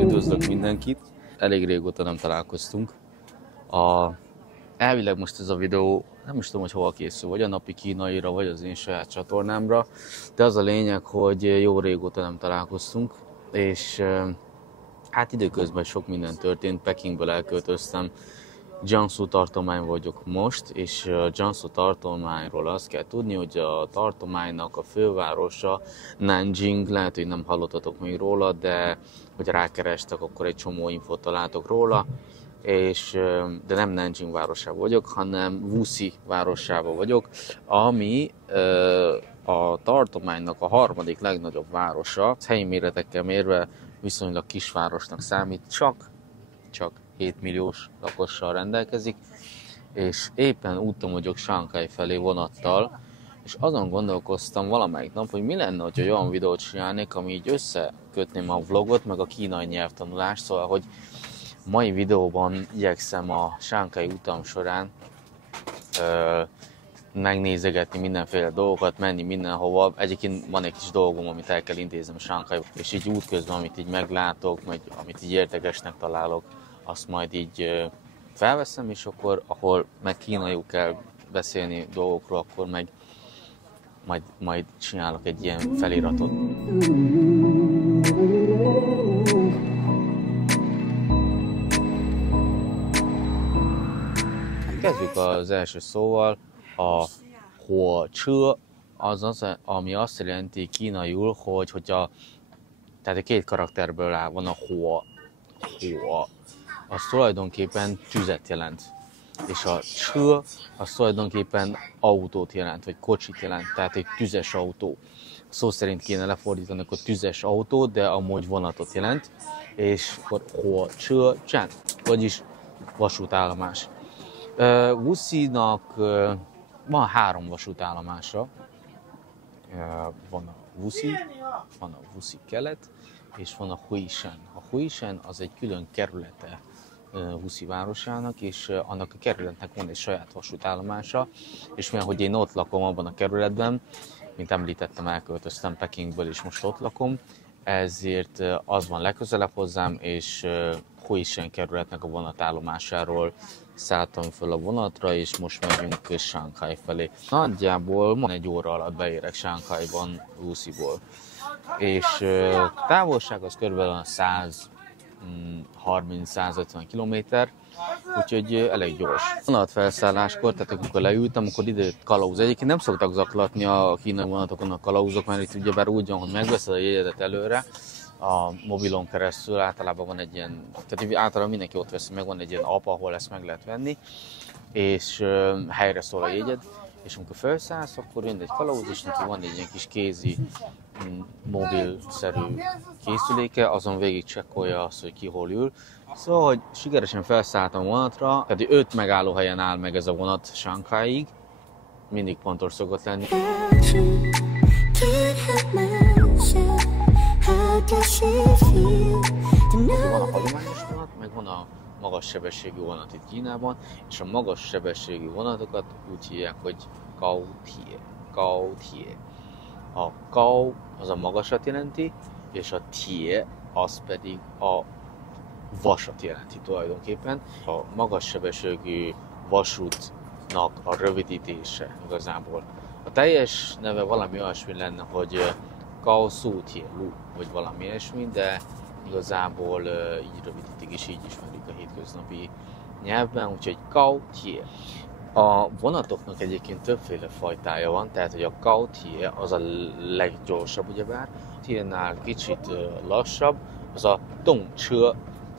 Üdvözlök mindenkit! Elég régóta nem találkoztunk. Elvileg most ez a videó, nem is tudom, hogy hova készül, vagy a napi kínaira, vagy az én saját csatornámra, de az a lényeg, hogy jó régóta nem találkoztunk, és hát időközben sok minden történt. Pekingből elköltöztem, Jiangsu tartomány vagyok most, és a Jiangsu tartományról azt kell tudni, hogy a tartománynak a fővárosa Nanjing, lehet, hogy nem hallottatok még róla, de hogy rákerestek, akkor egy csomó infót találtok róla, de nem Nanjing városában vagyok, hanem Wuxi városában vagyok, ami a tartománynak a harmadik legnagyobb városa. Helyi méretekkel mérve viszonylag kisvárosnak számít, csak 7 milliós lakossal rendelkezik, és éppen úton vagyok Sanghai felé vonattal, és azon gondolkoztam valamelyik nap, hogy mi lenne, hogy olyan videót csinálnék, ami így összekötném a vlogot, meg a kínai nyelvtanulást, szóval, hogy mai videóban igyekszem a Sanghai utam során megnézegetni mindenféle dolgokat, menni mindenhova. Egyébként van egy kis dolgom, amit el kell intéznem Sanghai, és így útközben, amit így meglátok, meg amit így érdekesnek találok, azt majd így felveszem, és akkor, ahol meg kínaiul kell beszélni dolgokról, akkor meg majd csinálok egy ilyen feliratot. Kezdjük az első szóval, a huoche, ami azt jelenti kínaiul, tehát a két karakterből áll, van a hua, az tulajdonképpen tüzet jelent, és a chö az tulajdonképpen autót jelent, vagy kocsit jelent, tehát egy tüzes autó. Szó szerint kéne lefordítani, akkor tüzes autó, de amúgy vonatot jelent, és akkor huoche zhan, vagyis vasútállomás. Wuxi-nak van 3 vasútállomása, van a Wuxi, van a Wuxi kelet, és van a Huishan. A Huishan az egy külön kerülete Wuxi városának, és annak a kerületnek van egy saját vasútállomása, és mivel hogy én ott lakom abban a kerületben, mint említettem, elköltöztem Pekingből, és most ott lakom, ezért az van legközelebb hozzám, és Huishan kerületnek a vonatállomásáról szálltam föl a vonatra, és most megyünk Sanghai felé. Nagyjából 1 óra alatt beérek Sanghaiban, Wuxiból. És távolság az körülbelül 130-150 km, úgyhogy elég gyors. Vonatfelszálláskor, tehát amikor leültem, akkor ide kalauz. Egyébként nem szoktak zaklatni a kínai vonatokon a kalauzok, mert itt ugyebár úgy van, hogy megveszed a jegyedet előre, a mobilon keresztül általában van egy ilyen, tehát általában mindenki ott veszi, meg van egy ilyen app, ahol ezt meg lehet venni, és helyre szól a jegyed, és amikor felszállsz, akkor jön egy kalauz, és neki van egy ilyen kis kézi, mobilszerű készüléke, azon végig csekkolja azt, hogy ki hol ül. Szóval, hogy sikeresen felszálltam a vonatra, tehát 5 megállóhelyen áll meg ez a vonat Sanghaiig, mindig pontos szokott lenni. Van a hagyományos vonat, meg van a magas sebességű vonat itt Kínában, és a magas sebességű vonatokat úgy hívják, hogy Gaotie. A Gao az a magasat jelenti, és a Tie az pedig a vasat jelenti tulajdonképpen. A magas sebességű vasútnak a rövidítése igazából. A teljes neve valami olyasmi lenne, hogy Gaosu Tielu, vagy valami ilyesmi, de igazából így rövidítik, és így ismerik a hétköznapi nyelvben, úgyhogy Gaotie. A vonatoknak egyébként többféle fajtája van, tehát hogy a Gaotie az a leggyorsabb ugyebár, Tie-nál kicsit lassabb, az a Dongche,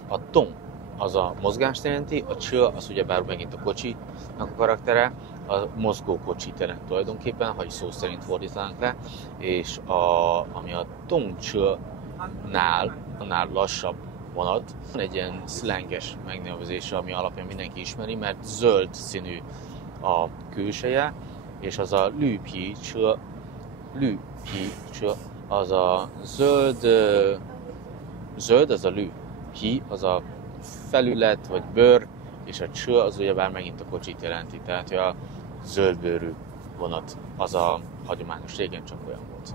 a Dong az a mozgást jelenti, a Che az ugyebár megint a kocsinak a karaktere, a mozgó kocsit jelent tulajdonképpen, ha is szó szerint fordítanánk le, és ami a Dongche-nál, annál lassabb vonat. Van egy ilyen szlenges megnevezése, ami alapján mindenki ismeri, mert zöld színű a külseje, és az a lüpi cső, az a zöld az a lüpi, az a felület vagy bőr, és a cső az ugyebár megint a kocsit jelenti, tehát a zöldbőrű vonat, az a hagyományos, régen csak olyan volt.